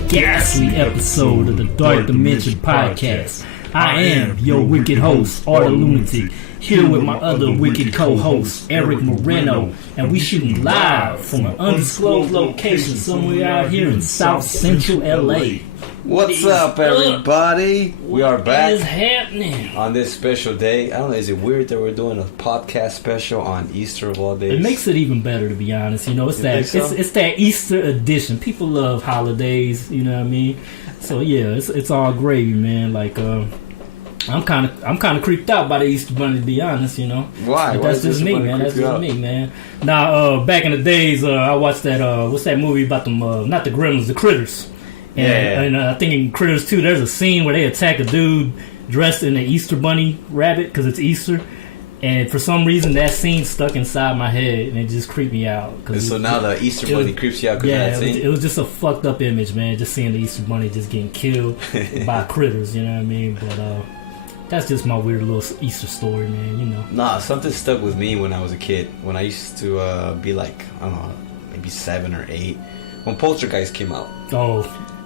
ghastly episode of the Dark Dimension Podcast. I am your wicked host, Arthur Lunatic, here with my other wicked co-host, Eric Moreno, and we shooting live from an undisclosed location somewhere out here in South Central LA. What's up, everybody? We are back. What is happening? On this special day. I don't know, is it weird that we're doing a podcast special on Easter of all days? It makes it even better, to be honest. You know, it's that Easter edition. People love holidays, you know what I mean? So yeah, it's all gravy, man. Like I'm kind of creeped out by the Easter Bunny, to be honest, you know. Why? But that's just me, man. That's just me, man. Now, back in the days, I watched that. What's that movie about them? Not the Gremlins, the Critters. And I think in Critters 2, there's a scene where they attack a dude dressed in an Easter Bunny rabbit because it's Easter. And for some reason, that scene stuck inside my head, and it just creeped me out. So now the Easter Bunny creeps you out because of that scene? It was just a fucked up image, man. Just seeing the Easter Bunny just getting killed by critters, you know what I mean? But that's just my weird little Easter story, man, you know. Nah, something stuck with me when I was a kid. When I used to be like, I don't know, maybe 7 or 8. When Poltergeist came out. Oh,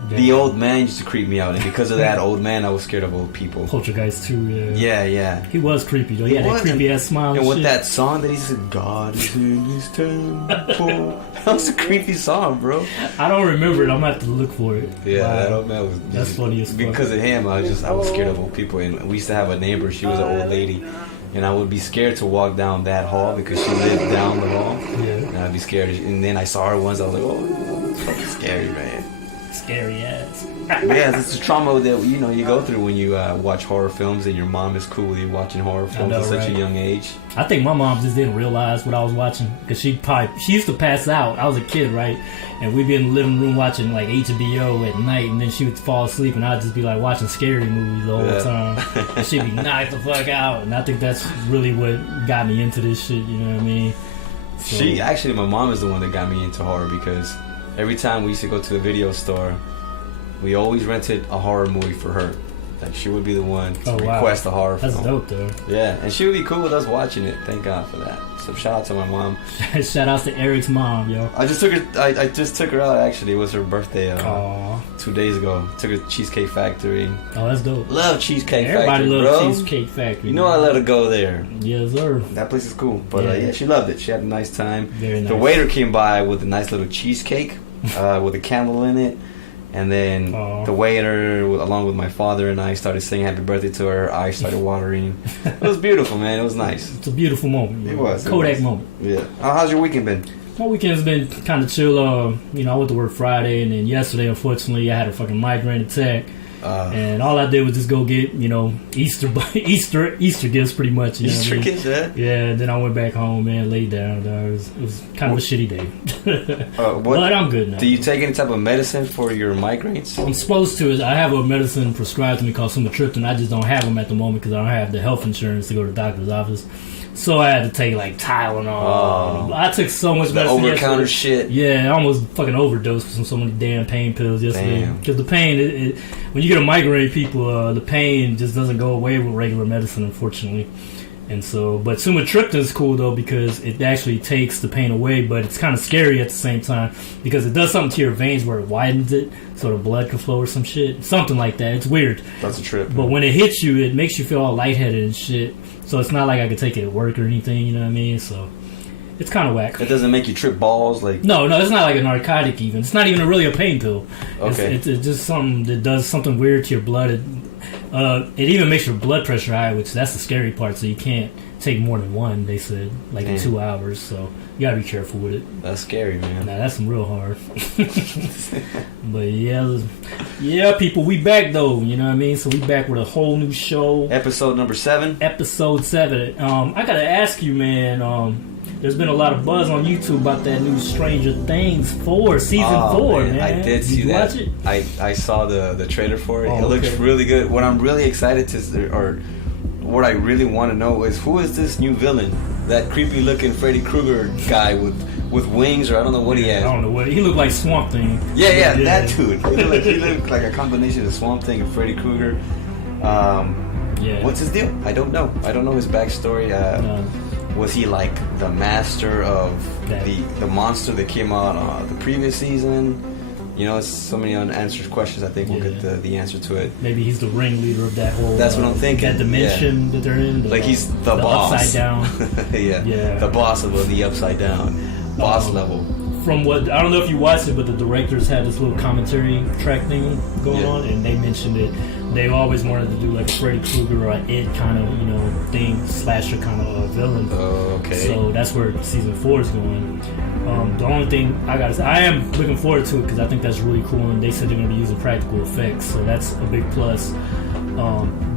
yeah. The old man used to creep me out, and because of that old man, I was scared of old people. Poltergeist 2, Yeah. He was creepy, though. He had that creepy ass smile. And with that song that he said, God is in his temple. That was a creepy song, bro. I don't remember it. I'm gonna have to look for it. Yeah, that old man was. That's funny as fuck. Because of him, I was scared of old people, and we used to have a neighbor. She was an old lady, and I would be scared to walk down that hall because she lived down the hall. Yeah. And I'd be scared. And then I saw her once. I was like, oh, it's fucking scary, man. Scary ass. Yeah, it's the trauma that you go through when you watch horror films, and your mom is cool with you watching horror films at such a young age. I think my mom just didn't realize what I was watching because she used to pass out. I was a kid, right? And we'd be in the living room watching like HBO at night, and then she would fall asleep, and I'd just be like watching scary movies the whole time. And she'd be knocked the fuck out, and I think that's really what got me into this shit. You know what I mean? So, my mom is the one that got me into horror because every time we used to go to the video store, we always rented a horror movie for her. Like, she would be the one to request a horror film. That's dope, though. Yeah, and she would be cool with us watching it. Thank God for that. So shout out to my mom. Shout out to Eric's mom, yo. I just took her out, actually. It was her birthday 2 days ago. Took her to Cheesecake Factory. Oh, that's dope. Love Cheesecake Factory, Everybody bro. loves Cheesecake Factory. You know I let her go there. Yes, sir. That place is cool. But she loved it. She had a nice time. Very nice. The waiter came by with a nice little cheesecake with a candle in it. And then the waiter, along with my father and I, started singing happy birthday to her. Her eyes started watering. It was beautiful, man. It was nice. It's a beautiful moment. Man. It was. Kodak moment. Yeah. How's your weekend been? My weekend's been kind of chill. I went to work Friday, and then yesterday, unfortunately, I had a fucking migraine attack. And all I did was just go get, Easter gifts, pretty much. Easter gifts, yeah? Yeah, and then I went back home, man, laid down. It was kind of a shitty day. But I'm good now. Do you take any type of medicine for your migraines? I'm supposed to. I have a medicine prescribed to me called sumatriptan. I just don't have them at the moment because I don't have the health insurance to go to the doctor's office. So I had to take like Tylenol. I took so much medicine. The over-counter shit. Yeah, I almost fucking overdosed with so many damn pain pills yesterday. Because the pain, when you get a migraine, people, the pain just doesn't go away with regular medicine, unfortunately. And so, but sumatriptan is cool though because it actually takes the pain away, but it's kind of scary at the same time because it does something to your veins where it widens it so the blood can flow or some shit, something like that. It's weird. That's a trip. But when it hits you, it makes you feel all lightheaded and shit. So it's not like I could take it at work or anything, you know what I mean? So it's kind of whack. It doesn't make you trip balls, like. No, it's not like a narcotic even. It's not even really a pain pill. Okay. It's just something that does something weird to your blood. It even makes your blood pressure high, which that's the scary part. So you can't take more than one. They said in 2 hours. So you gotta be careful with it. That's scary, man. Nah, that's some real hard. But yeah, people, we back though. You know what I mean? So we back with a whole new show. Episode number 7. Episode 7. I gotta ask you, man. There's been a lot of buzz on YouTube about that new Stranger Things 4, Season 4, man. I did see that. Did you watch it? I saw the trailer for it. It looks really good. What I'm really excited to, or what I really want to know is who is this new villain? That creepy looking Freddy Krueger guy with wings, or I don't know what he has. I don't know what he looked like. Swamp Thing. Yeah, that dude. He looked like a combination of Swamp Thing and Freddy Krueger. What's his deal? I don't know. I don't know his backstory. Was he like the master of the monster that came out the previous season? You know, it's so many unanswered questions. I think we'll get the answer to it. Maybe he's the ringleader of that whole. That's what I'm thinking. That dimension that they're in. Like he's the boss. Upside down. yeah. The boss of the upside down. Boss level. From what I don't know if you watched it, but the directors had this little commentary track thing going on, and they mentioned it. They always wanted to do like a Freddy Krueger or an It kind of thing, slasher kind of villain. Oh, okay. So that's where season 4 is going. The only thing I gotta say, I am looking forward to it because I think that's really cool, and they said they're gonna be using practical effects, so that's a big plus.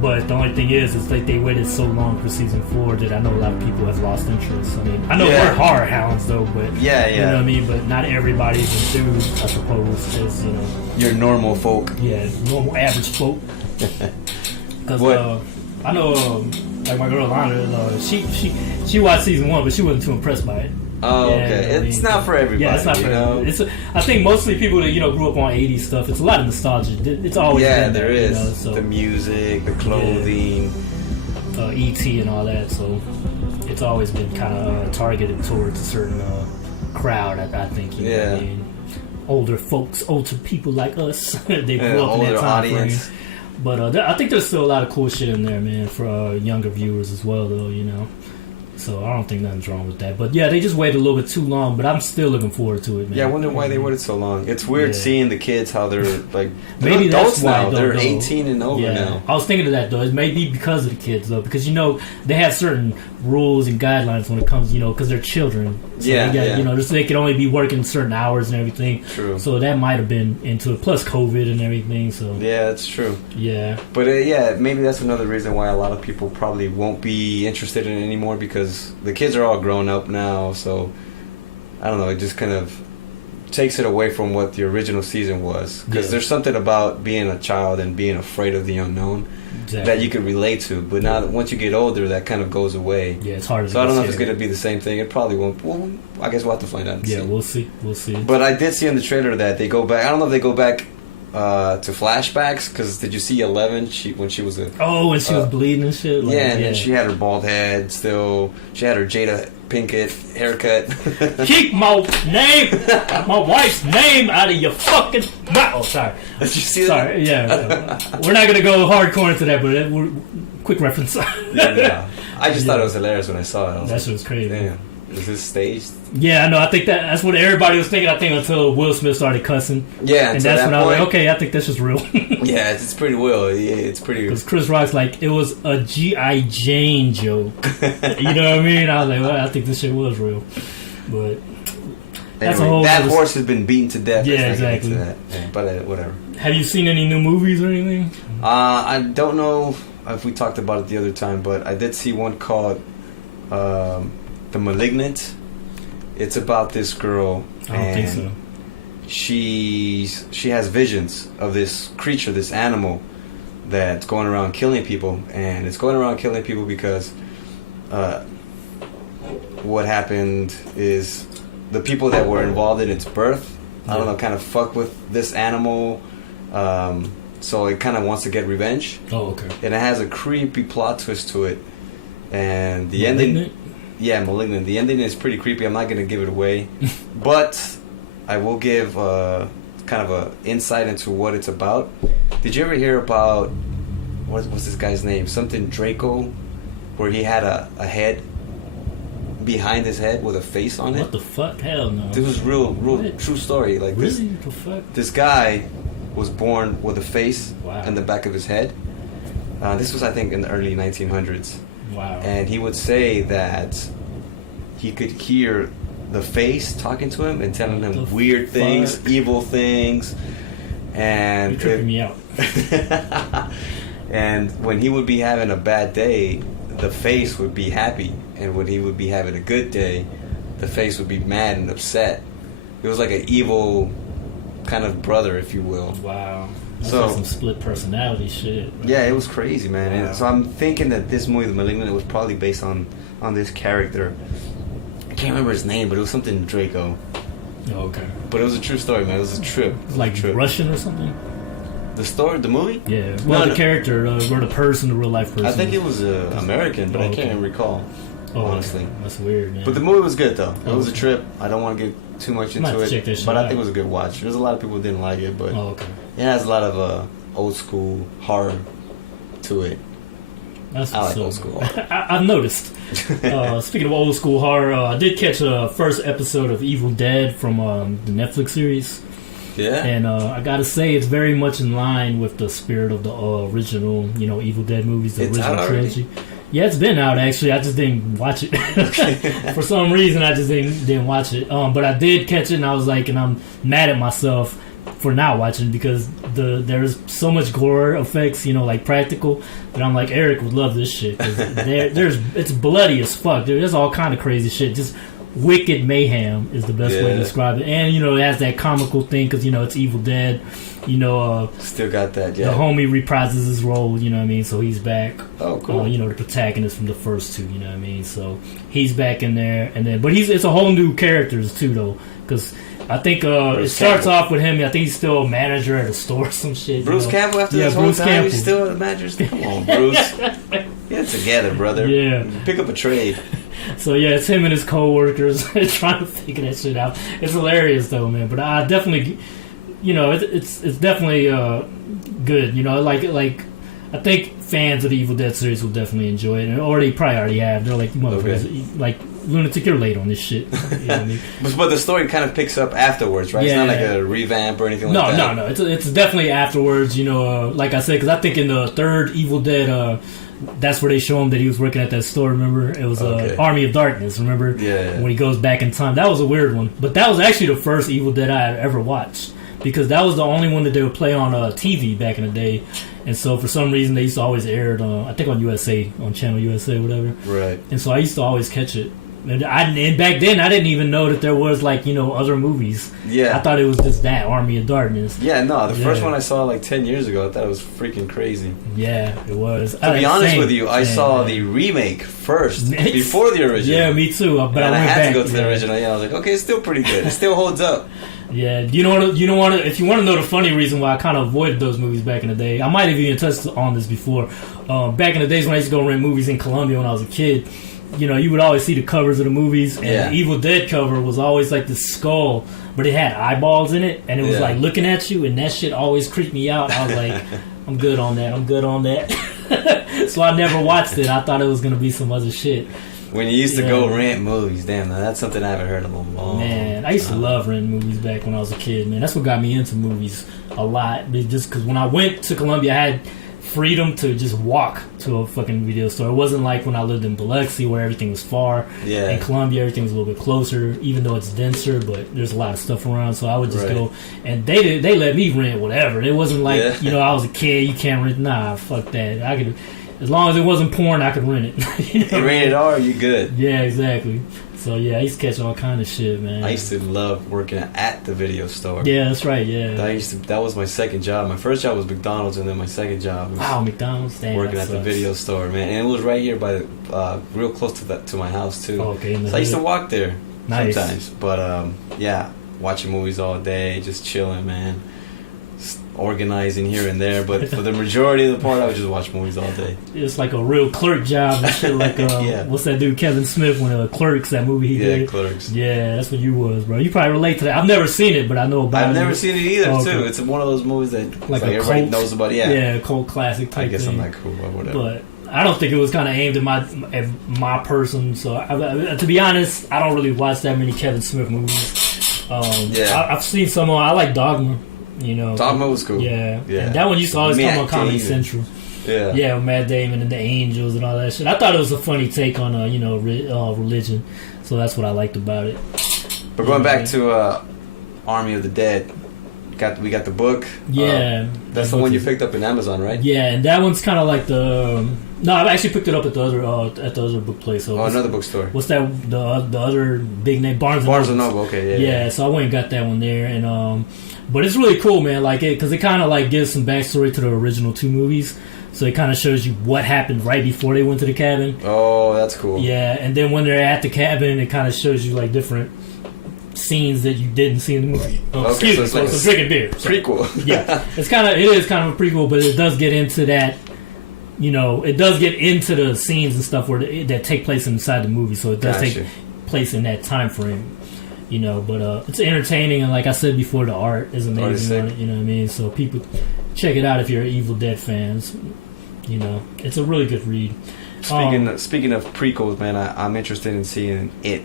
But the only thing is like they waited so long for season 4 that I know a lot of people have lost interest. I mean, I know we're horror hounds though, but you know what I mean. But not everybody's enthused, I suppose, as your normal folk. Yeah, normal average folk. Because I know, like my girl Lana, she watched season 1, but she wasn't too impressed by it. Oh, okay. It's not for everybody. Yeah, it's not for everybody. I think mostly people that grew up on 80s stuff. It's a lot of nostalgia. It's always been there is. So, the music, the clothing, E.T. and all that. So it's always been kind of targeted towards a certain crowd. I think. You know what I mean? Older folks, older people like us. They grew up in that time audience. Frame. But I think there's still a lot of cool shit in there, man, for younger viewers as well, though. So I don't think nothing's wrong with that. But yeah, they just waited a little bit too long, but I'm still looking forward to it, man. Yeah, I wonder why they waited so long. It's weird seeing the kids, how they're like, maybe adults that's why, now. They're 18 and over now. I was thinking of that, though. It may be because of the kids, though, because, they have certain rules and guidelines when it comes, because they're children. So they can only be working certain hours and everything. True. So that might have been into it, plus COVID and everything. So yeah, that's true. Yeah. But maybe that's another reason why a lot of people probably won't be interested in it anymore, because the kids are all grown up now. So I don't know. It just kind of takes it away from what the original season was, because there's something about being a child and being afraid of the unknown that you could relate to. But now, once you get older, that kind of goes away. Yeah, it's hard. So I don't know if it's going to be the same thing. It probably won't. Well, I guess we'll have to find out. We'll see. But I did see in the trailer that they go back. I don't know if they go back to flashbacks, because did you see 11? When she was when she was bleeding and shit. Like, and then she had her bald head still. She had her Jada Pinkett haircut. Keep my wife's name out of your fucking mouth. Oh, sorry. Did you see that? Sorry, we're not gonna go hardcore into that, but quick reference. I just thought it was hilarious when I saw it. That shit was crazy. Damn. Is this staged? Yeah, I know. I think that's what everybody was thinking. I think until Will Smith started cussing. Yeah, and that's when I was like, okay, I think that's just real. Yeah, it's pretty real. Yeah, it's pretty. Because Chris Rock's like, it was a G.I. Jane joke. You know what I mean? I was like, well, I think this shit was real. But that's a whole. That horse has been beaten to death. Yeah, exactly. But whatever. Have you seen any new movies or anything? I don't know if we talked about it the other time, but I did see one called The Malignant. It's about this girl. I don't think so. She has visions of this creature, this animal that's going around killing people, and it's going around killing people because what happened is the people that were involved in its birth, I don't know, kind of fuck with this animal, so it kind of wants to get revenge. Oh, okay. And it has a creepy plot twist to it, and the Malignant? ending. Yeah, Malignant. The ending is pretty creepy. I'm not going to give it away. But I will give kind of a insight into what it's about. Did you ever hear about, what's this guy's name? Something Draco, where he had a head behind his head with a face on it? What the fuck? Hell no. This was real true story. Like really? What the fuck? This guy was born with a face in the back of his head. This was, I think, in the early 1900s. Wow. And he would say that he could hear the face talking to him and telling him weird things, evil things. And you're tripping me out. And when he would be having a bad day, the face would be happy. And when he would be having a good day, the face would be mad and upset. It was like an evil kind of brother, if you will. Wow. That's like some split personality shit. Yeah, it was crazy, man. Wow. And so I'm thinking that this movie, The Malignant, was probably based on this character. I can't remember his name, but it was something Draco. Oh, okay. But it was a true story, man. It was a trip. Like Russian or something? The story, the movie? Yeah. Well, the character, or the person, the real life person. I think it was American, but I can't recall. Honestly, that's weird, man. But the movie was good, though. It was a trip. I don't want to get too much into it, but I think it was a good watch. There's a lot of people who didn't like it, but it has a lot of old school horror to it. That's I like old school horror. I've noticed. Speaking of old school horror, I did catch a first episode of Evil Dead from the Netflix series. Yeah. And I gotta say, it's very much in line with the spirit of the original, Evil Dead movies, the original trilogy. Yeah, it's been out actually. I just didn't watch it. For some reason, I just didn't watch it. But I did catch it, and I was like, and I'm mad at myself for not watching because there's so much gore effects, like practical. But I'm like, Eric would love this shit. It's bloody as fuck. There's all kind of crazy shit. Just wicked mayhem is the best way to describe it. And it has that comical thing because it's Evil Dead. Still got that. Yeah. The homie reprises his role. You know what I mean? So he's back. Oh, cool. The protagonist from the first two. You know what I mean? So he's back in there, but it's a whole new characters too though, because I think it starts off with him. I think he's still a manager at a store or some shit. Bruce Campbell after this whole time, he's still a manager. Come on, Bruce. Get together, brother. Yeah. Pick up a trade. So yeah, it's him and his co-workers trying to figure that shit out. It's hilarious though, man. But I definitely, it's definitely good. Like I think fans of the Evil Dead series will definitely enjoy it, or they probably already have. They're like, you motherfuckers, like lunatic, you're late on this shit. You know what I mean? But the story kind of picks up afterwards, right? Yeah. It's not like a revamp or anything like that. No. It's definitely afterwards. Like I said, because I think in the third Evil Dead. That's where they show him that he was working at that store. Remember, it was Army of Darkness. Remember, when he goes back in time. That was a weird one, but that was actually the first Evil Dead I ever watched because that was the only one that they would play on TV back in the day. And so for some reason they used to always air it I think on USA, on Channel USA, or whatever. Right. And so I used to always catch it. And back then I didn't even know that there was other movies. Yeah. I thought it was just that Army of Darkness. Yeah, no, the first one I saw like 10 years ago, I thought it was freaking crazy. Yeah, it was. To be honest with you, I saw the remake first before the original. Yeah, me too. But I had to go to the original. Yeah, I was like, okay, it's still pretty good. It still holds up. Yeah, if you want to know the funny reason why I kind of avoided those movies back in the day, I might have even touched on this before. Back in the days when I used to go rent movies in Columbia when I was a kid, you would always see the covers of the movies, and the Evil Dead cover was always like this skull, but it had eyeballs in it, and it was like looking at you, and that shit always creeped me out. I was like, I'm good on that. So I never watched it. I thought it was going to be some other shit. When you used to go rent movies, damn, that's something I haven't heard in a long time. Man, I used to love renting movies back when I was a kid, man. That's what got me into movies a lot. Just because when I went to Columbia, I had freedom to just walk to a fucking video store. It wasn't like when I lived in Biloxi where everything was far. Yeah. In Columbia, everything was a little bit closer, even though it's denser, but there's a lot of stuff around. So I would just go, and they let me rent whatever. It wasn't like, I was a kid, you can't rent. Nah, fuck that. I could, as long as it wasn't porn, I could rent it. You rated R, you good. Yeah, exactly. So yeah, I used to catch all kind of shit, man. I used to love working at the video store. Yeah, that's right. Yeah, that was my second job. My first job was McDonald's, and then my second job was McDonald's. Damn, working at the video store, man. And it was right here by real close to my house too. Okay, so I used to walk there sometimes. But watching movies all day, just chilling, man. Organizing here and there, but for the majority of the part, I would just watch movies all day. It's like a real clerk job and shit. Like, what's that dude, Kevin Smith, when Clerks, that movie he did? Yeah, Clerks. Yeah, that's what you was, bro. You probably relate to that. I've never seen it, but I know about it. I've never seen it either, too. It's one of those movies that like everybody knows about. Yeah, cult classic type thing. I guess I'm not cool, but whatever. But I don't think it was kind of aimed at my person. So, to be honest, I don't really watch that many Kevin Smith movies. I've seen some. I like Dogma. Dogma was cool. Yeah. And that one used to always come on Comedy Central. Yeah, with Matt Damon and the Angels and all that shit. I thought it was a funny take on religion, so that's what I liked about it. But going back to Army of the Dead, we got the book. Yeah, that's the one you picked up in Amazon, right? Yeah, and that one's kind of like the. No, I actually picked it up at the other book place. So another bookstore. What's that? The other big name, Barnes and Noble. Okay, yeah. So I went and got that one there, and but it's really cool, man. Like it, because it kind of like gives some backstory to the original two movies. So it kind of shows you what happened right before they went to the cabin. Oh, that's cool. Yeah, and then when they're at the cabin, it kind of shows you like different scenes that you didn't see in the movie. Excuse me, so it's drinking beer. So. Prequel. Yeah, it is kind of a prequel, but it does get into that. It does get into the scenes and stuff that take place inside the movie, so it does take place in that time frame. you know. But it's entertaining, and like I said before, the art is amazing on it. You know what I mean? So people check it out if you're Evil Dead fans. You know, it's a really good read. Speaking of prequels, man, I'm interested in seeing It.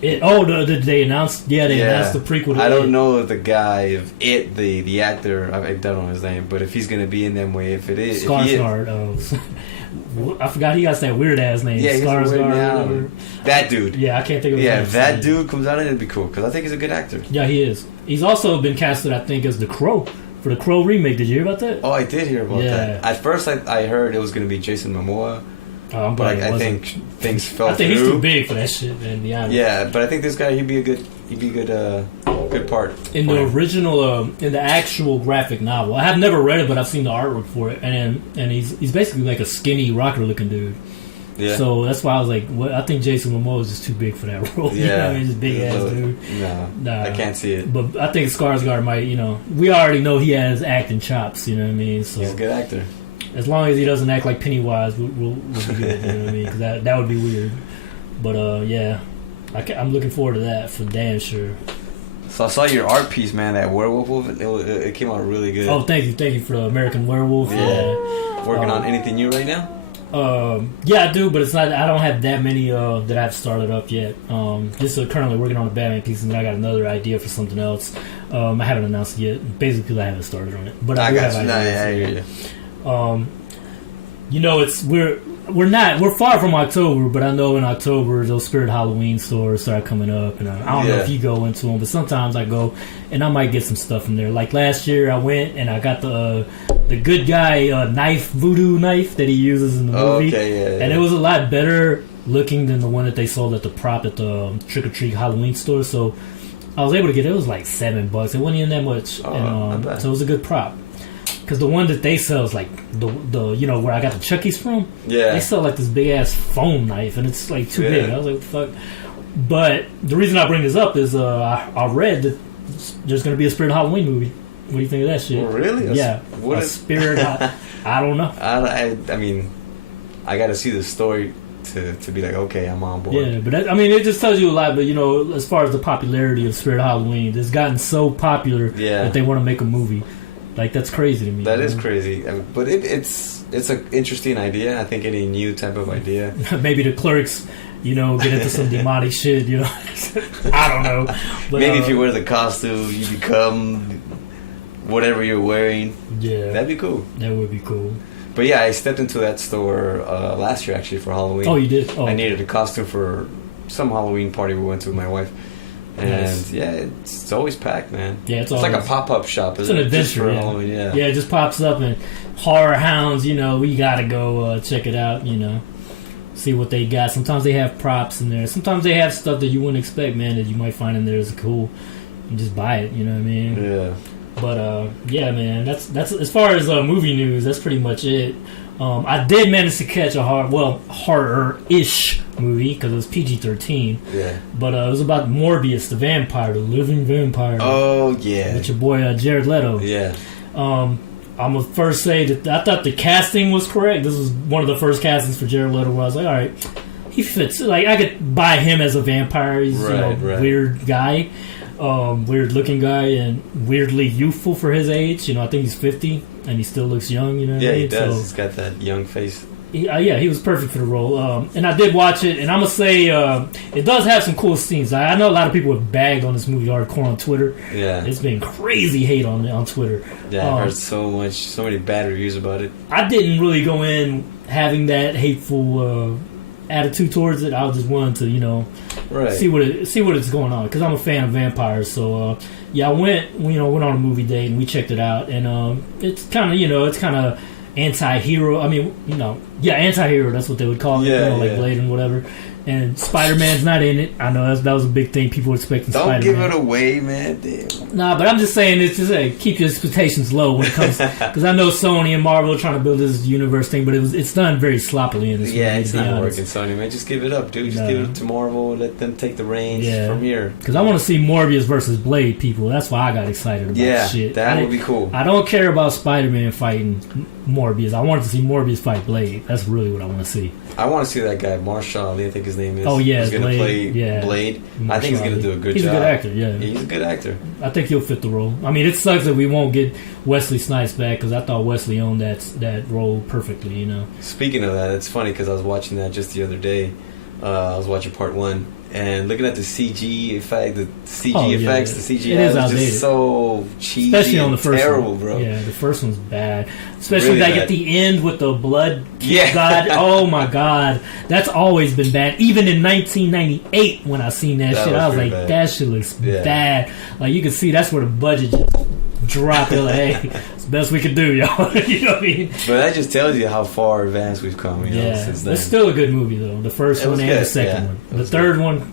They announced? Yeah, they announced the prequel to I don't know if the guy, if It, the actor, I don't know his name, but if he's going to be in that way, if it is. Skarsgård. I forgot he got that weird ass name. Yeah, Skarsgård. That dude. Yeah, I can't think of his name. Yeah, if that dude comes out, it'd be cool, because I think he's a good actor. Yeah, he is. He's also been casted, I think, as the Crow. For the Crow remake. Did you hear about that? Oh, I did hear about that. At first, I heard it was going to be Jason Momoa. But I think things fell through. I think he's too big for that shit, man. Yeah, but I think this guy, he'd be a good part. In the original, in the actual graphic novel, I have never read it, but I've seen the artwork for it, and he's basically like a skinny rocker looking dude. Yeah. So that's why I was like, I think Jason Momoa is just too big for that role. Yeah, you know what I mean? Just big ass dude. Nah, I can't see it. But I think Skarsgård might. You know, we already know he has acting chops. You know what I mean? So he's a good actor. As long as he doesn't act like Pennywise, we'll be good. You know what I mean? Because that would be weird. But yeah, I'm looking forward to that for damn sure. So I saw your art piece, man. That werewolf, it came out really good. Oh, thank you for the American Werewolf. Yeah. Working on anything new right now? Yeah, I do, but it's not. I don't have that many that I've started up yet. Just currently working on a Batman piece, and then I got another idea for something else. I haven't announced it yet, basically because I haven't started on it. But I got you. I hear you. You know, we're far from October, but I know in October those Spirit Halloween stores start coming up, and I don't know if you go into them, but sometimes I go and I might get some stuff in there. Like last year, I went and I got the good guy voodoo knife that he uses in the movie, and it was a lot better looking than the one that they sold at the Trick or Treat Halloween store. So I was able to get it. It was like $7. It wasn't even that much, so it was a good prop. Because the one that they sell is like the you know where I got the Chuckies from. Yeah, they sell like this big ass foam knife, and it's like too big. I was like, what the fuck. But the reason I bring this up is I read that there's going to be a Spirit Halloween movie. What do you think of that shit? Oh, really? Yeah, Spirit. I don't know. I mean, I got to see the story to be like, okay, I'm on board. Yeah, but it just tells you a lot. But you know, as far as the popularity of Spirit Halloween, it's gotten so popular that they want to make a movie. Like, that's crazy to me. That is crazy. But it's an interesting idea. I think any new type of idea. Maybe the Clerks, you know, get into some demonic shit, you know. I don't know. But, maybe if you wear the costume, you become whatever you're wearing. Yeah. That'd be cool. That would be cool. But yeah, I stepped into that store last year, actually, for Halloween. Oh, you did? Oh. I needed a costume for some Halloween party we went to with my wife. And yeah, it's always packed, man. Yeah, it's like a pop-up shop. It's an adventure. Yeah, it just pops up, and horror hounds. You know, we gotta go check it out. You know, see what they got. Sometimes they have props in there. Sometimes they have stuff that you wouldn't expect, man, that you might find in there is cool. And just buy it. You know what I mean? Yeah. But yeah, man. That's as far as movie news. That's pretty much it. I did manage to catch a horror-ish movie because it was PG-13. Yeah. But it was about Morbius, the vampire, the living vampire. Oh, yeah. With your boy Jared Leto. Yeah. I'm going to first say that I thought the casting was correct. This was one of the first castings for Jared Leto where I was like, all right, he fits. Like, I could buy him as a vampire. He's weird guy. Weird-looking guy and weirdly youthful for his age. You know, I think he's 50. And he still looks young, you know what I mean? Yeah, he does. He's got that young face. He was perfect for the role. And I did watch it, and I'm going to say it does have some cool scenes. I know a lot of people have bagged on this movie hardcore on Twitter. Yeah. It's been crazy hate on Twitter. Yeah, I've heard so many bad reviews about it. I didn't really go in having that hateful attitude towards it. I was just wanting to, you know, see what it's going on, because I'm a fan of vampires. So I went on a movie date and we checked it out, and it's kind of anti-hero. I mean, anti-hero. That's what they would call it. Like Blade and whatever. And Spider-Man's not in it. I know that was a big thing. People were expecting Spider-Man. Don't give it away, man. Damn. Nah, but I'm just saying, it's just keep your expectations low when it comes, because I know Sony and Marvel are trying to build this universe thing, but it's done very sloppily in this movie. Yeah, it's not working, Sony, man. Just give it up, dude. Just give it to Marvel. Let them take the reins from here. Because I want to see Morbius versus Blade, people. That's why I got excited about shit. That would be cool. I don't care about Spider-Man fighting Morbius. I wanted to see Morbius fight Blade. That's really what I want to see. I want to see that guy, Marshall Ali, I think his name is. Oh, yeah. He's going to play yeah. Blade. Marshall I think he's going to do a good job. He's a good actor, yeah. He's a good actor. I think he'll fit the role. I mean, it sucks that we won't get Wesley Snipes back because I thought Wesley owned that role perfectly, you know. Speaking of that, it's funny because I was watching that just the other day. I was watching part 1. And looking at the CG effect, the CGI is just so cheesy, especially on the first terrible, one. bro. Yeah, the first one's bad, especially really like bad. at the end with the blood. Yeah, God, oh my God, that's always been bad. Even in 1998, when I seen that shit, I was like, that shit looks bad. Like you can see, that's where the budget just dropped. They're like, hey, it's the best we could do, y'all. You know what I mean? But that just tells you how far advanced we've come. You know, since then. It's still a good movie though. The first one and good. the second one. The third one,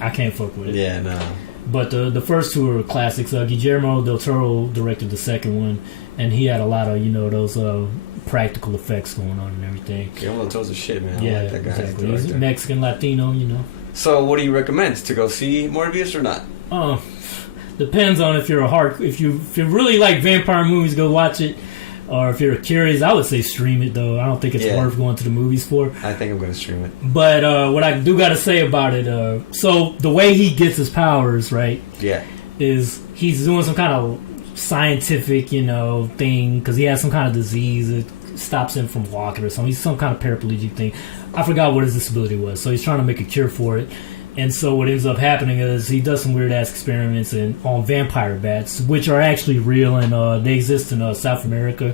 I can't fuck with it. Yeah, no. But the first two are classics. Guillermo del Toro directed the second one, and he had a lot of those practical effects going on and everything. Guillermo del Toro's a shit, man. Yeah, I like that guy. exactly. He's Mexican, Latino, So, what do you recommend to go see Morbius or not? Depends on if you're if you really like vampire movies, go watch it. Or if you're curious, I would say stream it though. I don't think it's worth going to the movies for. I think I'm going to stream it. But what I do got to say about it, so the way he gets his powers, right? Yeah. Is he's doing some kind of scientific, thing because he has some kind of disease that stops him from walking or something. He's some kind of paraplegic thing. I forgot what his disability was. So he's trying to make a cure for it. And so what ends up happening is he does some weird-ass experiments on vampire bats, which are actually real, and they exist in South America.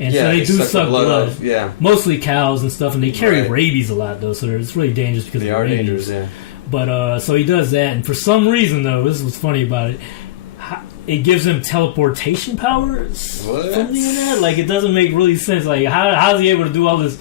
And so they do suck blood. Mostly cows and stuff, and they carry rabies a lot, though, so it's really dangerous because they of are rabies. dangerous, yeah. But so he does that, and for some reason, though, this is what's funny about it, it gives him teleportation powers from the internet. Like, it doesn't make really sense. Like, how is he able to do all this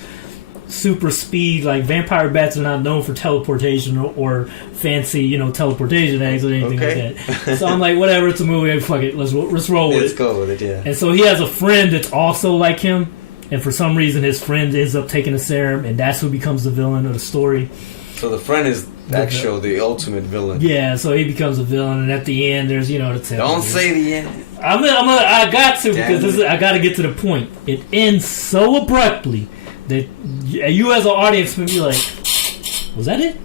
super speed? Like, vampire bats are not known for teleportation or fancy, teleportation eggs or anything like that. So I'm like, whatever, it's a movie, fuck it, let's roll with it. Let's go with it, yeah. And so he has a friend that's also like him, and for some reason his friend ends up taking a serum, and that's who becomes the villain of the story. So the friend is the ultimate villain. Yeah, so he becomes a villain, and at the end there's, the Don't say the end. I got to, because I got to get to the point. It ends so abruptly that you as an audience would be like, was that it?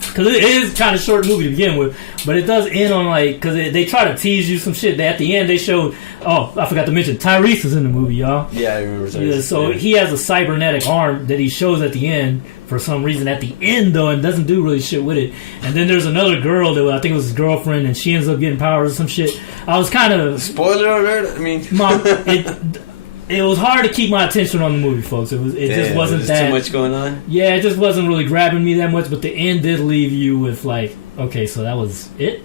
Because it is kind of short movie to begin with, but it does end on because they try to tease you some shit. At the end they showed, I forgot to mention, Tyrese is in the movie, y'all. Yeah, I remember Tyrese. Yeah, so he has a cybernetic arm that he shows at the end for some reason at the end though, and doesn't do really shit with it. And then there's another girl that I think it was his girlfriend, and she ends up getting powers or some shit. I was kind of spoiler alert. I mean, it was hard to keep my attention on the movie, folks. It just wasn't that too much going on. Yeah, it just wasn't really grabbing me that much. But the end did leave you with like, okay, so that was it.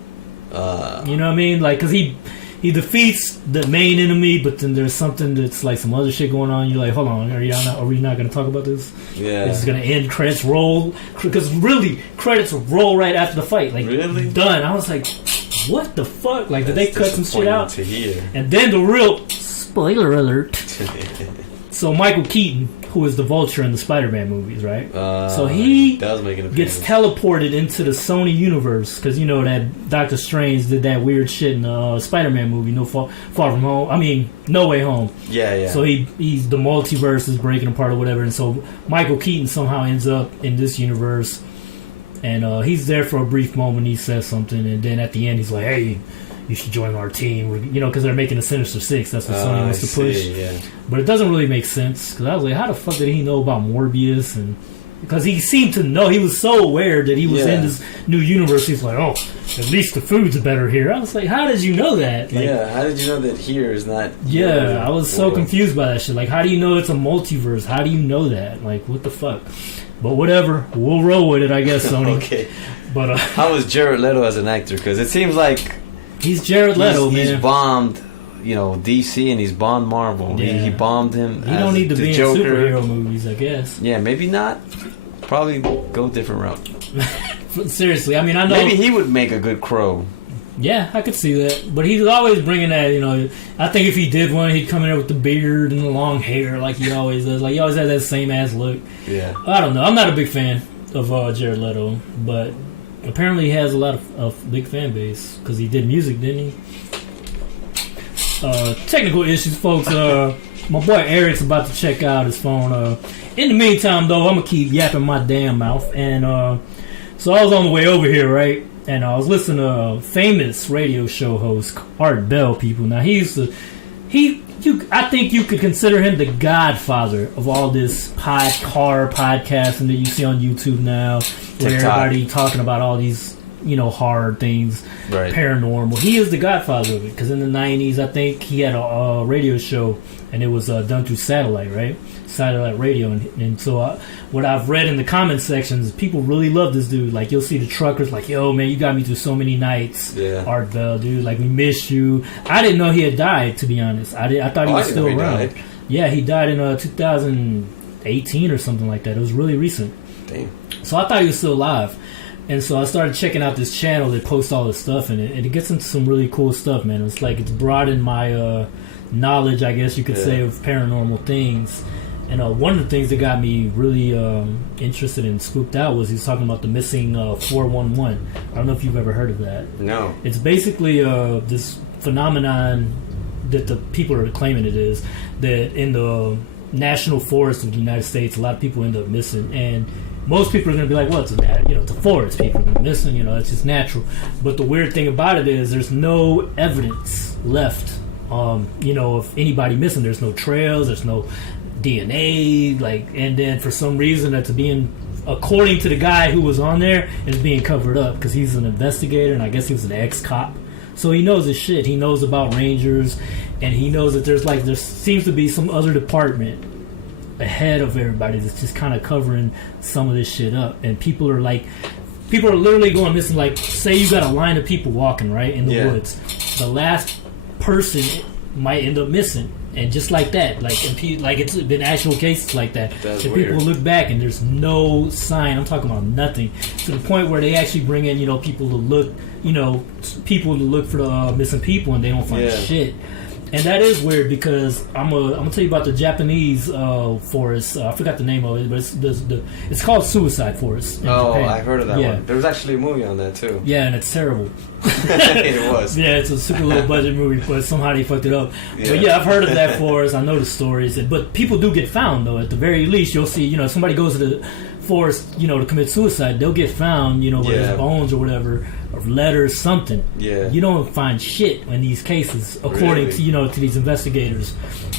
You know what I mean? Like, because he defeats the main enemy, but then there's something that's like some other shit going on. You're like, hold on, are we not going to talk about this? Yeah, it's going to end. Credits roll, because really credits roll right after the fight. Like, really done. I was like, what the fuck? Like, did they cut some shit out? To hear. And then the real spoiler alert. So Michael Keaton, who is the Vulture in the Spider-Man movies, right? So he gets teleported into the Sony universe because that Doctor Strange did that weird shit in the Spider-Man movie, Far From Home. I mean, No Way Home. Yeah. So he's the multiverse is breaking apart or whatever, and so Michael Keaton somehow ends up in this universe, and he's there for a brief moment. He says something, and then at the end he's like, "Hey, you should join our team," because they're making a Sinister Six. That's what Sony wants to push. Yeah. But it doesn't really make sense, because I was like, how the fuck did he know about Morbius? And because he seemed to know, he was so aware that he was in this new universe. He's like, oh, at least the food's better here. I was like, how did you know that? Like, how did you know that here is not? Yeah, I was so confused by that shit. Like, how do you know it's a multiverse? How do you know that? Like, what the fuck? But whatever, we'll roll with it, I guess, Sony. Okay. But how was Jared Leto as an actor? Because it seems like he's Jared Leto, man. He's bombed, DC, and he's bombed Marvel. Yeah. He bombed him. He don't need to be Joker. in superhero movies, I guess. Yeah, maybe not. Probably go a different route. Seriously, I mean, I know maybe he would make a good Crow. Yeah, I could see that. But he's always bringing that, I think if he did one, he'd come in there with the beard and the long hair like he always does. Like, he always has that same ass look. Yeah. I don't know. I'm not a big fan of Jared Leto, but apparently he has a lot of big fan base because he did music, didn't he? Technical issues, folks. my boy Eric's about to check out his phone. In the meantime, though, I'm gonna keep yapping my damn mouth. And so I was on the way over here, right? And I was listening to a famous radio show host, Art Bell. People, now I think you could consider him the godfather of all this podcasting that you see on YouTube now, where everybody talking about all these, hard things, right. Paranormal. He is the godfather of it, because in the 90s, I think he had a radio show, and it was done through satellite, right? Satellite radio. And so what I've read in the comment sections, people really love this dude. Like, you'll see the truckers like, yo, man, you got me through so many nights. Yeah. Art Bell, dude. Like, we missed you. I didn't know he had died, to be honest. I thought he was still around. Yeah, he died in 2018 or something like that. It was really recent. Damn. So I thought he was still alive. And so I started checking out this channel that posts all this stuff in it, and it gets into some really cool stuff, man. It's like it's broadened my knowledge, I guess you could say, of paranormal things. And one of the things that got me really interested and spooked out was he's talking about the missing 411. I don't know if you've ever heard of that. No. It's basically this phenomenon that the people are claiming it is, that in the national forest of the United States, a lot of people end up missing, and most people are going to be like, well, it's a forest. People are missing, it's just natural. But the weird thing about it is there's no evidence left, of anybody missing. There's no trails. There's no DNA. And then for some reason that's according to the guy who was on there, it's being covered up because he's an investigator, and I guess he was an ex-cop. So he knows his shit. He knows about rangers, and he knows that there seems to be some other department ahead of everybody that's just kind of covering some of this shit up. And people are literally going missing. Like, say you got a line of people walking right in the woods, the last person might end up missing, and just like that, like it's been actual cases like that. That's and weird. People look back and there's no sign. I'm talking about nothing, to the point where they actually bring in people to look for the missing people, and they don't find shit. And that is weird, because I'm gonna tell you about the Japanese forest. I forgot the name of it, but it's called Suicide Forest. Oh, Japan. I've heard of that one. There was actually a movie on that too. Yeah, and it's terrible. It was. Yeah, it's a super low budget movie, but somehow they fucked it up. Yeah. But yeah, I've heard of that forest. I know the stories, but people do get found though. At the very least, you'll see. Somebody goes to the forest, to commit suicide. They'll get found. Where there's bones or whatever, or letters, something. Yeah. You don't find shit in these cases, according to to these investigators.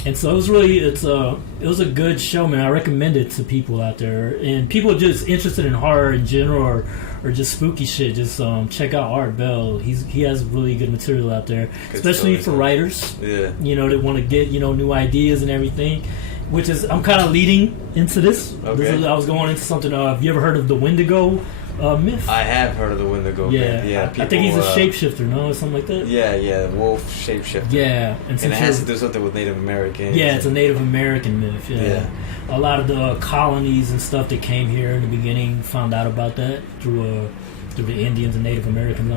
And so it was a good show, man. I recommend it to people out there, and people just interested in horror in general, or just spooky shit. Just check out Art Bell. He has really good material out there, especially for writers. Yeah. That want to get new ideas and everything. Which is, I'm kind of leading into this. Okay. I was going into something. Have you ever heard of the Wendigo myth? I have heard of the Wendigo myth. Yeah. People, I think he's a shapeshifter, no? Or something like that? Yeah, wolf shapeshifter. Yeah. And it has to do something with Native Americans. Yeah, it's a Native American myth, yeah. A lot of the colonies and stuff that came here in the beginning found out about that through the Indians and Native Americans,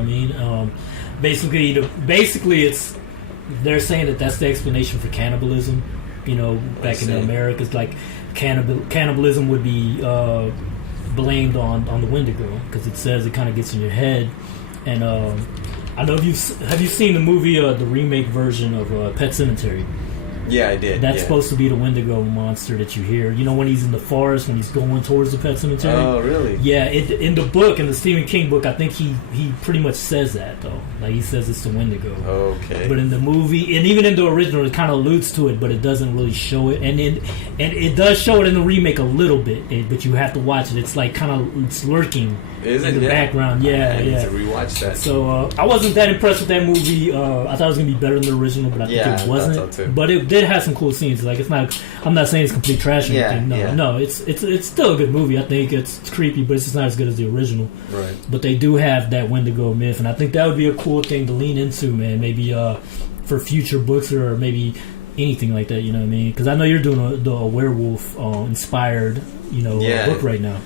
basically it's, they're saying that that's the explanation for cannibalism. Back in the Americas, like cannibalism would be blamed on the Wendigo, because it says it kind of gets in your head. And I know have you seen the movie, the remake version of Pet Sematary? Yeah, I did. That's supposed to be the Wendigo monster that you hear. When he's in the forest, when he's going towards the Pet Sematary. Oh, really? Yeah, in the book, in the Stephen King book, I think he pretty much says that, though. Like, he says it's the Wendigo. Okay. But in the movie, and even in the original, it kind of alludes to it, but it doesn't really show it. And it does show it in the remake a little bit, but you have to watch it. It's like it's lurking in the background. Yeah, I need to rewatch that. So I wasn't that impressed with that movie. I thought it was gonna be better than the original, but I think it wasn't. I thought so too. But it did have some cool scenes. Like, it's not. I'm not saying it's complete trash or anything. No, it's still a good movie. I think it's creepy, but it's just not as good as the original. Right. But they do have that Wendigo myth, and I think that would be a cool thing to lean into, man. Maybe for future books, or maybe anything like that. You know what I mean? Because I know you're doing a werewolf inspired book right now.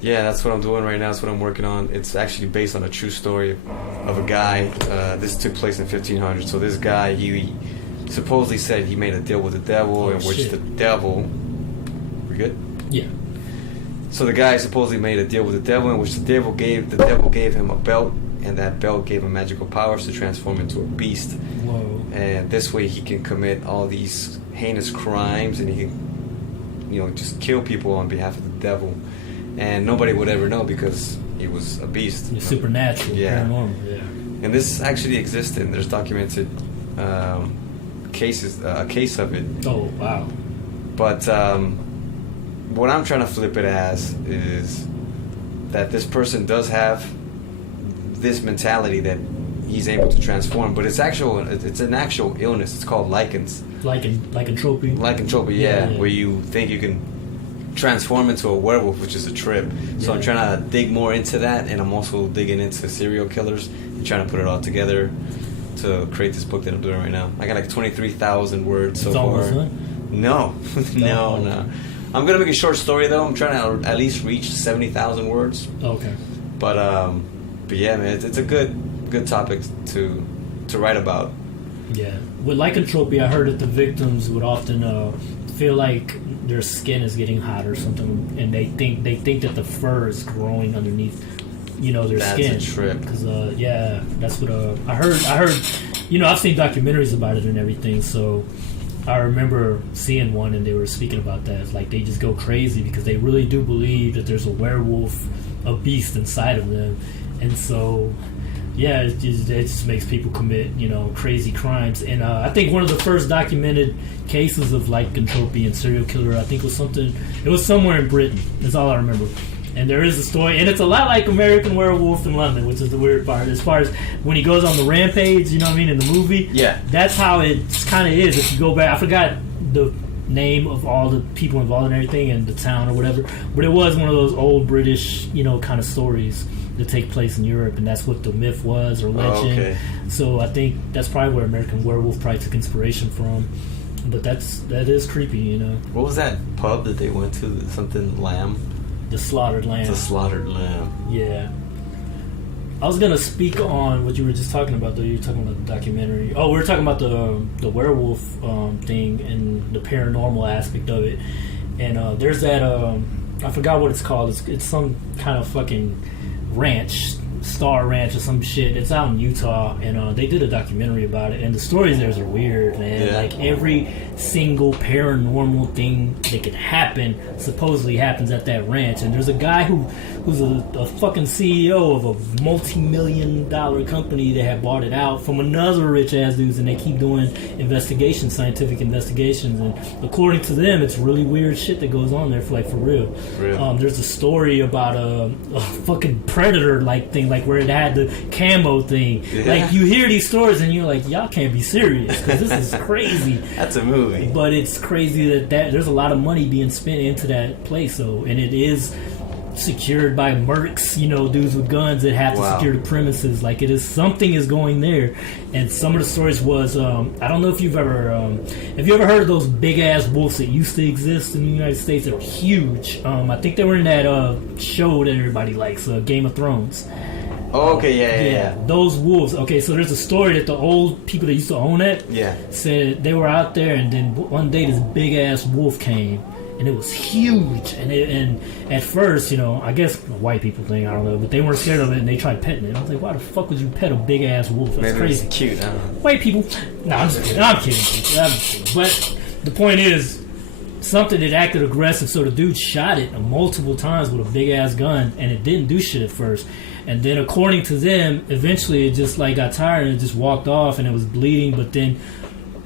Yeah, that's what I'm doing right now. That's what I'm working on. It's actually based on a true story of a guy. This took place in 1500. So this guy, he supposedly said he made a deal with the devil, which the devil... We good? Yeah. So the guy supposedly made a deal with the devil, in which the devil gave him a belt, and that belt gave him magical powers to transform into a beast. Whoa. And this way he can commit all these heinous crimes, and he can, you know, just kill people on behalf of the devil, and nobody would ever know because he was a beast. It's supernatural, paranormal. Yeah. And this actually existed. There's documented cases, a case of it. Oh wow! But what I'm trying to flip it as is that this person does have this mentality that he's able to transform, but it's an actual illness. It's called lichens. Lycanthropy. Lycanthropy, yeah, where you think you can transform into a werewolf, which is a trip. So I'm trying to dig more into that, and I'm also digging into serial killers and trying to put it all together to create this book that I'm doing right now. I got like 23,000 words so far. No. No. I'm gonna make a short story though. I'm trying to at least reach 70,000 words. Okay. But yeah, man, it's a good topic to write about. Yeah. With lycanthropy, I heard that the victims would often feel like their skin is getting hot or something, and they think that the fur is growing underneath, you know, their skin. That's a trip. Because that's what I heard. You know, I've seen documentaries about it and everything, so I remember seeing one, and they were speaking about that. It's like they just go crazy because they really do believe that there's a werewolf, a beast inside of them, and so. Yeah, it just makes people commit, you know, crazy crimes. And I think one of the first documented cases of lycanthropy and serial killer, I think it was somewhere in Britain. That's all I remember. And there is a story, and it's a lot like American Werewolf in London, which is the weird part. As far as when he goes on the rampage, you know what I mean, in the movie? Yeah. That's how it kind of is. If you go back, I forgot the name of all the people involved and everything and the town or whatever, but it was one of those old British, you know, kind of stories that take place in Europe, and that's what the myth was or legend. Oh, okay. So I think that's probably where American Werewolf probably took inspiration from. But that is creepy, you know. What was that pub that they went to? Something Lamb? The Slaughtered Lamb. The Slaughtered Lamb. Yeah. I was gonna speak on what you were just talking about, though. You were talking about the documentary. Oh, we were talking about the werewolf thing and the paranormal aspect of it. And there's that I forgot what it's called. It's some kind of fucking ranch, Star Ranch or some shit. It's out in Utah, and they did a documentary about it, and the stories there are weird, man. Yeah. Like every single paranormal thing that could happen supposedly happens at that ranch. And there's a guy who's a fucking CEO of a multi-million-dollar company that had bought it out from another rich ass dudes, and they keep doing scientific investigations, and according to them, it's really weird shit that goes on there for real. There's a story about a fucking predator like thing, like where it had the camo thing. Yeah. Like you hear these stories and you're like, y'all can't be serious because this is crazy. That's a movie. But it's crazy that there's a lot of money being spent into that place, though, and it is secured by mercs, you know, dudes with guns that have to secure the premises. Like it is something is going there. And some of the stories was I don't know if you've ever heard of those big ass wolves that used to exist in the United States that were huge. I think they were in that show that everybody likes, Game of Thrones. Oh, okay, yeah. Those wolves. Okay, so there's a story that the old people that used to own it said they were out there, and then one day this big ass wolf came, and it was huge. And at first, you know, I guess a white people thing, I don't know, but they weren't scared of it, and they tried petting it. I was like, why the fuck would you pet a big ass wolf? That's maybe crazy. It's cute. I don't know. White people. No, I'm just kidding. I'm kidding. But the point is, something that acted aggressive, so the dude shot it multiple times with a big ass gun, and it didn't do shit at first. And then, according to them, eventually it just got tired and it just walked off, and it was bleeding. But then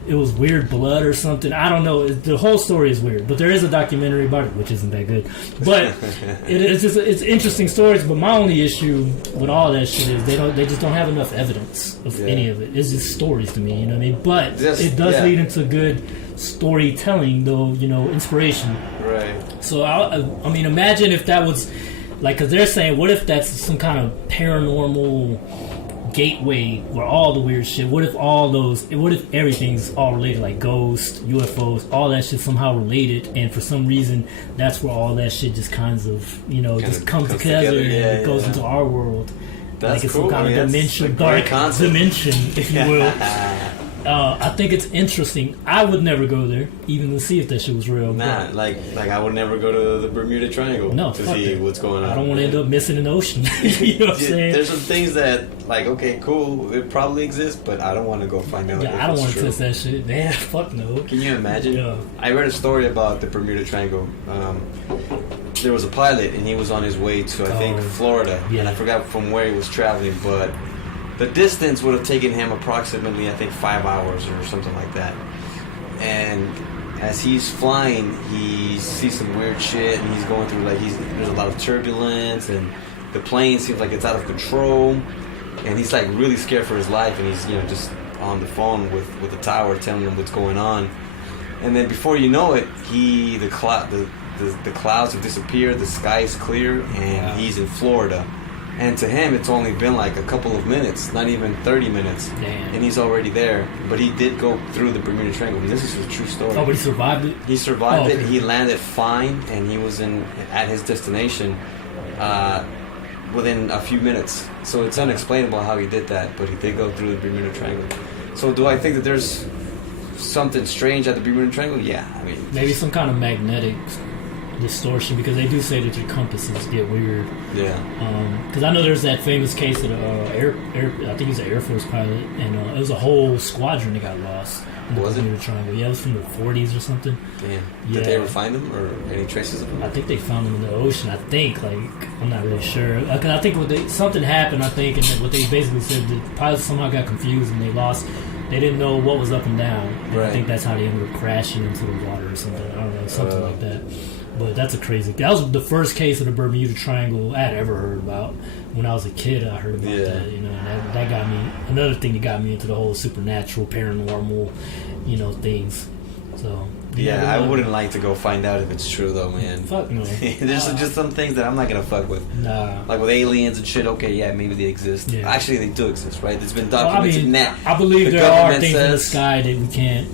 it was weird blood or something. I don't know. The whole story is weird. But there is a documentary about it, which isn't that good. But it's interesting stories. But my only issue with all that shit is they just don't have enough evidence of any of it. It's just stories to me. You know what I mean? But it does lead into good storytelling, though. You know, inspiration. Right. So I mean, imagine if that was. Like, because they're saying, what if that's some kind of paranormal gateway where all the weird shit, what if everything's all related, like ghosts, UFOs, all that shit somehow related, and for some reason, that's where all that shit just kinds of, you know, just comes together and it goes into our world. That's like it's cool. some kind of dimension, dark dimension, if you will. I think it's interesting. I would never go there, even to see if that shit was real. Nah, like I would never go to the Bermuda Triangle to see what's going on. I don't want to end up missing in the ocean. You know what I'm saying? There's some things that, like, okay, cool, it probably exists, but I don't want to go find out. Yeah, I don't want to test that shit. Yeah, fuck no. Can you imagine? Yeah. I read a story about the Bermuda Triangle. There was a pilot, and he was on his way to, I think, Florida, and I forgot from where he was traveling, but the distance would have taken him approximately, I think, 5 hours or something like that. And as he's flying, he sees some weird shit, and he's going through, like, there's a lot of turbulence, and the plane seems like it's out of control, and he's, like, really scared for his life, and he's, just on the phone with the tower telling him what's going on. And then before you know it, the clouds have disappeared, the sky is clear, and he's in Florida. And to him, it's only been like a couple of minutes, not even 30 minutes. Damn. And he's already there. But he did go through the Bermuda Triangle. This is a true story. Oh, but he survived it? He survived it. He landed fine, and he was at his destination within a few minutes. So it's unexplainable how he did that, but he did go through the Bermuda Triangle. So do I think that there's something strange at the Bermuda Triangle? Yeah, I mean... Maybe some kind of magnetic distortion, because they do say that your compasses get weird. Yeah. Because I know there's that famous case of I think he's an Air Force pilot, and it was a whole squadron that got lost in the Bermuda Triangle. Yeah, it was from the 40s or something. Yeah. Did they ever find them, or any traces of them? I think they found them in the ocean. I think, I'm not really sure. Because I think something happened, I think, and what they basically said, the pilots somehow got confused and they lost. They didn't know what was up and down. And I think that's how they ended up crashing into the water or something. I don't know, something like that. But that's a crazy... That was the first case of the Bermuda Triangle I had ever heard about. When I was a kid, I heard about that. And that got me... Another thing that got me into the whole supernatural, paranormal, things. So... Yeah, I wouldn't like to go find out if it's true, though, man. Fuck no. There's just some things that I'm not going to fuck with. Nah. Like with aliens and shit, okay, yeah, maybe they exist. Yeah. Actually, they do exist, right? It's been documented now. I believe there are things in the sky that we can't,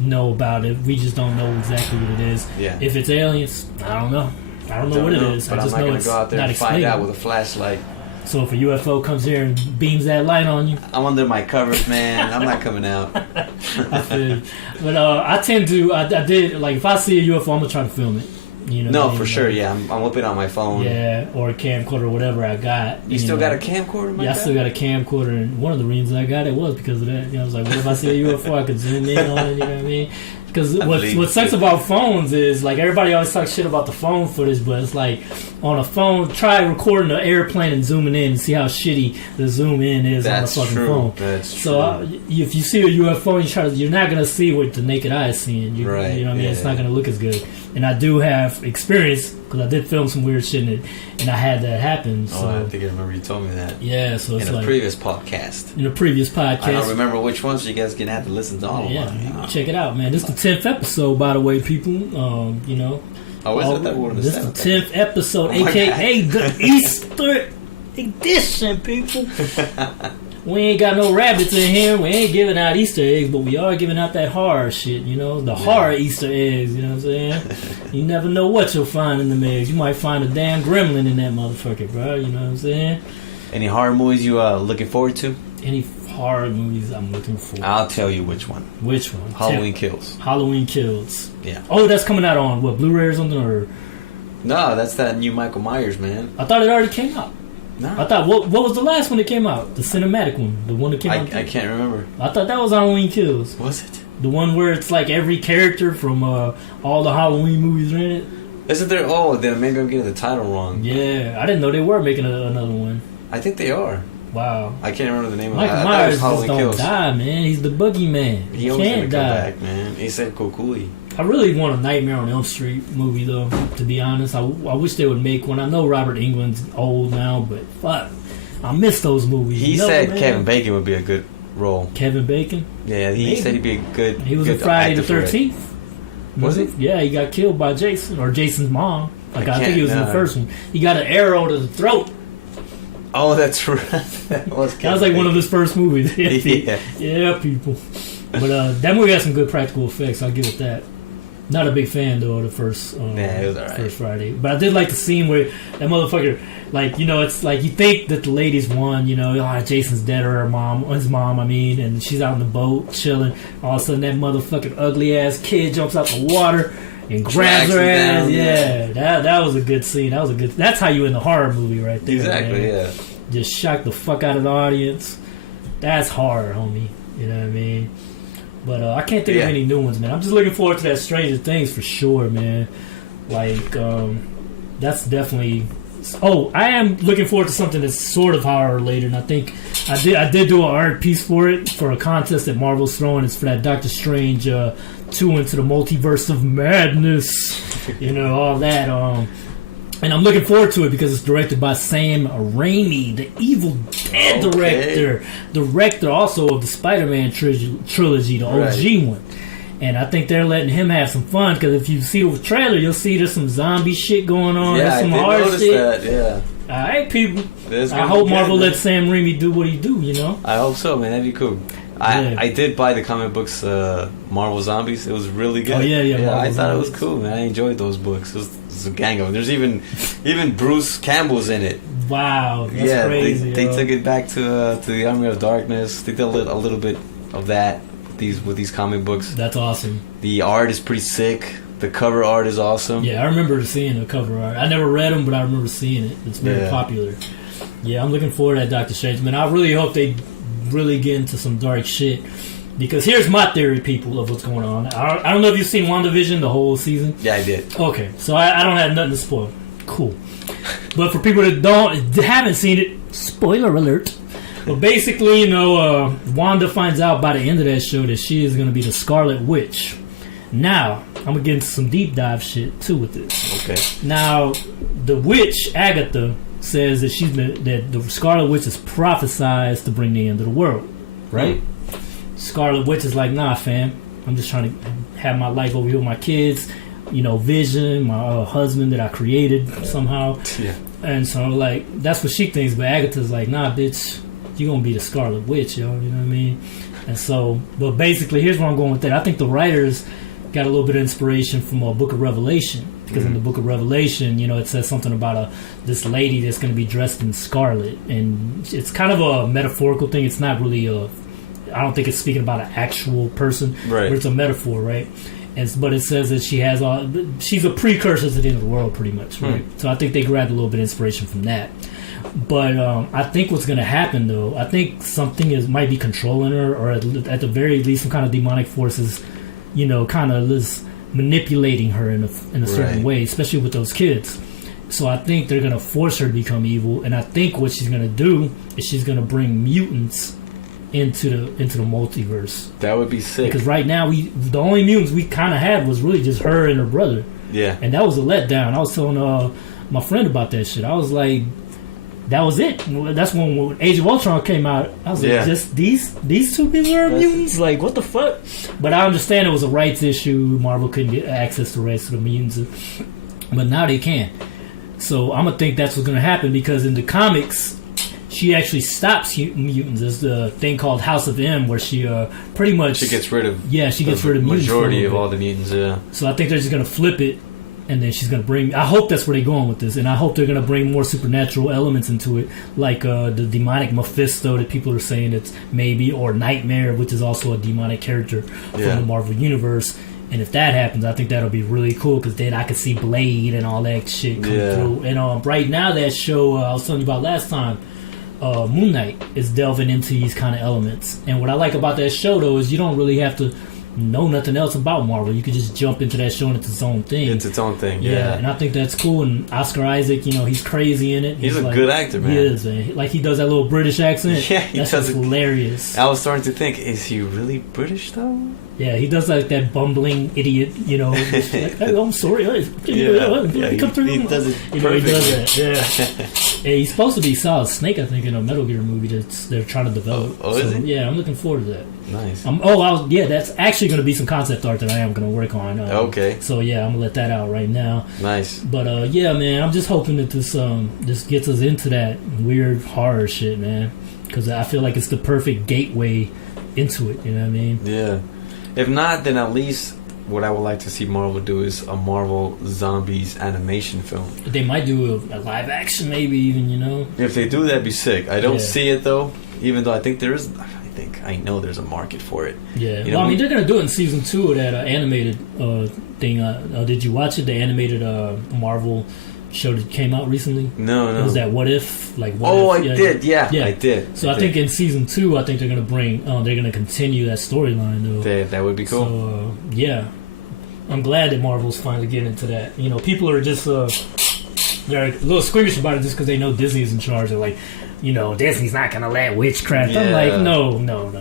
know about it. We just don't know exactly what it is. Yeah. If it's aliens, I don't know. I don't know what it is. But I just I'm not know going to go out there and find out with a flashlight. So if a UFO comes here and beams that light on you, I'm under my covers, man. I'm not coming out. I feel. But I tend to. I did, like, if I see a UFO, I'm gonna try to film it. No, for sure. Yeah, I'm whipping out my phone. Yeah, or a camcorder, or whatever I got. You still got a camcorder? Yeah, I still got a camcorder, and one of the reasons I got it was because of that. I was like, what if I see a UFO? I could zoom in on it. You know what I mean? Because what sucks about phones is, like, everybody always talks shit about the phone footage, but it's like, on a phone, try recording an airplane and zooming in and see how shitty the zoom in is on a fucking phone. That's true. So if you see a UFO, you're not gonna see what the naked eye is seeing. You know what I mean? It's not gonna look as good. And I do have experience because I did film some weird shit and I had that happen. So. I think I remember you told me that. Yeah, so it's in a previous podcast. In a previous podcast. I don't remember which one, so you guys gonna have to listen to all of them. Yeah, check it out, man. This is the 10th episode, by the way, people. Oh, is it? This is the 10th episode, a.k.a. the Easter edition, people. We ain't got no rabbits in here. We ain't giving out Easter eggs, but we are giving out that horror shit, the horror Easter eggs, you know what I'm saying? You never know what you'll find in them eggs. You might find a damn gremlin in that motherfucker, bro, you know what I'm saying? Any horror movies you looking forward to? Any horror movies I'm looking for? I'll tell you which one. Which one? Halloween Kills. Halloween Kills. Yeah. Oh, that's coming out on, what, Blu-ray or something? Or? No, that's that new Michael Myers, man. I thought it already came out. No. I thought, what was the last one that came out? The cinematic one? The one that came out? I can't remember. I thought that was Halloween Kills. Was it? The one where it's like every character from all the Halloween movies are in it? Isn't there? Oh, then maybe I'm getting the title wrong. Yeah, I didn't know they were making another one. I think they are. Wow. I can't remember the name Michael of it. Myers just don't die, man. He's the boogeyman. He always gonna come back, man. He said Kokui. I really want a Nightmare on Elm Street movie, though, to be honest. I wish they would make one. I know Robert Englund's old now, but fuck. I miss those movies. He said Kevin Bacon would be a good role. Kevin Bacon? Yeah, he said he'd be a good. He was in Friday the 13th. Was he? Yeah, he got killed by Jason, or Jason's mom. I think he was in the first one. He got an arrow to the throat. Oh, that's right. That was like one of his first movies. Yeah. Yeah, people. But that movie has some good practical effects. I'll give it that. Not a big fan though of the first it was alright. First Friday, but I did like the scene where that motherfucker, like, you know, it's like you think that the ladies won, you know, Jason's dead or his mom, I mean, and she's out in the boat chilling. All of a sudden, that motherfucking ugly ass kid jumps out the water and grabs her ass. That was a good scene. That's how you in the horror movie right there. Exactly, man. yeah. Just shock the fuck out of the audience. That's horror, homie. You know what I mean? But I can't think of any new ones, man. I'm just looking forward to that Stranger Things for sure, man. Like, that's definitely... Oh, I am looking forward to something that's sort of horror related, and I think I did do an art piece for it, for a contest that Marvel's throwing. It's for that Doctor Strange 2 Into the Multiverse of Madness. You know, all that. And I'm looking forward to it because it's directed by Sam Raimi, the Evil Dead director also of the Spider-Man trilogy, the OG one. And I think they're letting him have some fun because if you see the trailer, you'll see there's some zombie shit going on. Yeah, there's some I did hard notice shit. that, yeah. All right, people. I hope Marvel lets Sam Raimi do what he do, you know? I hope so, man. That'd be cool. I did buy the comic books, Marvel Zombies. It was really good. Oh, yeah. I thought it was cool, man. I enjoyed those books. It was a gang of them. There's even Bruce Campbell's in it. Wow, that's crazy. They took it back to the Army of Darkness. They did a little bit of that with these comic books. That's awesome. The art is pretty sick. The cover art is awesome. Yeah, I remember seeing the cover art. I never read them, but I remember seeing it. It's very popular. Yeah, I'm looking forward to that Doctor Strange. Man, I really hope they really get into some dark shit. Because here's my theory, people, of what's going on. I don't know if you've seen WandaVision, the whole season. Yeah, I did. Okay, so I don't have nothing to spoil. Cool. But for people that haven't seen it, spoiler alert. But basically, you know, Wanda finds out by the end of that show that she is going to be the Scarlet Witch. Now, I'm going to get into some deep dive shit, too, with this. Okay. Now, the witch, Agatha, says that that the Scarlet Witch is prophesized to bring the end of the world. Right? Scarlet Witch is like, nah, fam. I'm just trying to have my life over here with my kids. You know, Vision, my husband that I created somehow. Yeah. And so, like, that's what she thinks. But Agatha's like, nah, bitch, you're going to be the Scarlet Witch, yo. You know what I mean? And so, but basically, here's where I'm going with that. I think the writers got a little bit of inspiration from a Book of Revelation. Because in the Book of Revelation, you know, it says something about this lady that's going to be dressed in scarlet. And it's kind of a metaphorical thing. It's not really I don't think it's speaking about an actual person. Right. But it's a metaphor, right? But it says that she's a precursor to the end of the world, pretty much, right? So I think they grabbed a little bit of inspiration from that. But I think what's going to happen, though, I think something might be controlling her, or at the very least, some kind of demonic forces, you know, kind of manipulating her in a certain way, especially with those kids. So I think they're going to force her to become evil, and I think what she's going to do is she's going to bring mutants into the multiverse. That would be sick. Because right now the only mutants we kind of had was really just her and her brother. Yeah. And that was a letdown. I was telling my friend about that shit. I was like, that was it. That's when Age of Ultron came out. I was like, just these two people are mutants? Like, what the fuck? But I understand it was a rights issue. Marvel couldn't get access to the rest of the mutants. But now they can. So I'm going to think that's what's going to happen, because in the comics, she actually stops mutants. There's the thing called House of M, where she pretty much... She gets rid of... Yeah, she gets rid of mutants. Majority of all the mutants, yeah. So I think they're just going to flip it, and then she's going to bring... I hope that's where they're going with this, and I hope they're going to bring more supernatural elements into it, like the demonic Mephisto that people are saying it's maybe, or Nightmare, which is also a demonic character from the Marvel Universe. And if that happens, I think that'll be really cool, because then I could see Blade and all that shit come through. And right now, that show I was telling you about last time, Moon Knight, is delving into these kind of elements. And what I like about that show, though, is you don't really have to know nothing else about Marvel. You could just jump into that show and it's its own thing. It's its own thing, yeah. And I think that's cool. And Oscar Isaac, you know, he's crazy in it. He's a good actor, man. He is, man. Like, he does that little British accent. Yeah, he does. That's hilarious. I was starting to think, is he really British, though? Yeah, he does like that bumbling idiot, you know. Like, oh, I'm sorry. He does it. You know, he does that. Yeah. He's supposed to be Solid Snake, I think, in a Metal Gear movie they're trying to develop. Is he? Yeah, I'm looking forward to that. Nice. That's actually going to be some concept art that I am going to work on. Okay. So yeah, I'm gonna let that out right now. Nice. But yeah, man, I'm just hoping that this gets us into that weird horror shit, man. Because I feel like it's the perfect gateway into it. You know what I mean? Yeah. If not, then at least what I would like to see Marvel do is a Marvel Zombies animation film. They might do a live action, maybe even, you know. If they do, that'd be sick. I don't see it though, even though I think there is. I know there's a market for it. Yeah. Well, I mean, they're gonna do it in season 2 of that animated thing. Did you watch it? The animated Marvel show that came out recently. No. It was that What If? Like. What If? I did. Yeah, I did. So I think in season 2, I think they're gonna they're gonna continue that storyline though. That would be cool. So yeah, I'm glad that Marvel's finally getting into that. You know, people are just they're a little squeamish about it just because they know Disney's in charge. They're like, you know, Disney's not gonna let witchcraft. Yeah. I'm like, no.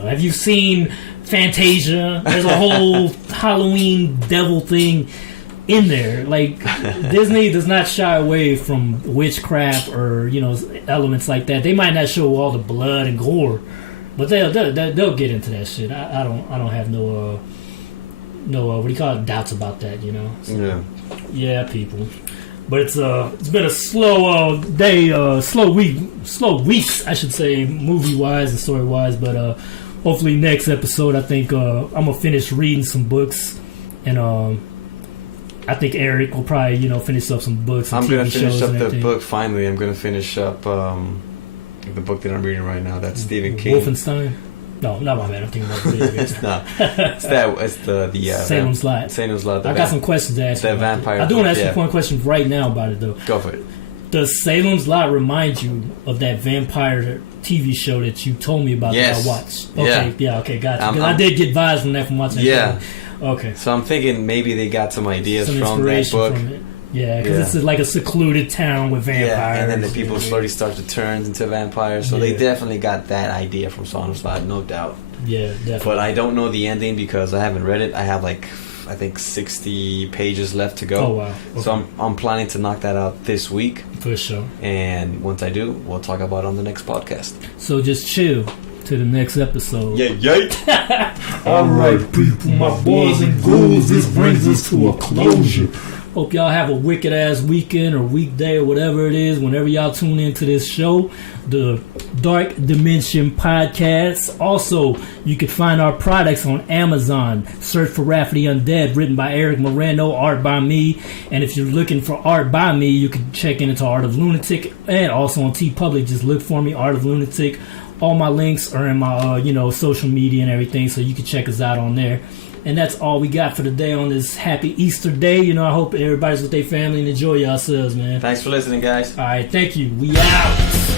Have you seen Fantasia? There's a whole Halloween devil thing in there. Like, Disney does not shy away from witchcraft or, you know, elements like that. They might not show all the blood and gore, but they'll get into that shit. I don't have no what do you call it, doubts about that, you know. So, yeah, people. But it's been a slow day, slow weeks, I should say, movie wise and story wise. But hopefully next episode, I think I'm gonna finish reading some books, and I think Eric will probably, you know, finish up some books. And I'm gonna finish up the book finally. I'm gonna finish up the book that I'm reading right now. That's Stephen King. Wolfenstein. No, not my man. I'm thinking about video games. It's the Salem's Lot. Salem's Lot. I got some questions to ask you. That vampire. I do want to ask you one question right now about it though. Go for it. Does Salem's Lot remind you of that vampire TV show that you told me about that I watched? Okay, okay, gotcha. Because I did get vibes from that from watching. Yeah. Okay. So I'm thinking maybe they got some ideas from that book. From it. Yeah, because it's like a secluded town with vampires. Yeah, and then the people slowly start to turn into vampires. So they definitely got that idea from Salem's Lot, no doubt. Yeah, definitely. But I don't know the ending because I haven't read it. I have like, I think 60 pages left to go. Oh, wow. Okay. So I'm planning to knock that out this week. For sure. And once I do, we'll talk about it on the next podcast. So just chill to the next episode. Yeah. Alright, people, my boys and ghouls, this brings us to a closure. Hope y'all have a wicked ass weekend or weekday or whatever it is whenever y'all tune into this show, the Dark Dimension Podcast. Also, you can find our products on Amazon. Search for Rafferty Undead, written by Eric Moreno, art by me. And if you're looking for art by me, you can check into Art of Lunatic, and also on TeePublic. Just look for me, Art of Lunatic. All my links are in my social media and everything, so you can check us out on there. And that's all we got for today on this happy Easter day. You know, I hope everybody's with their family and enjoy yourselves, man. Thanks for listening, guys. All right, thank you. We out.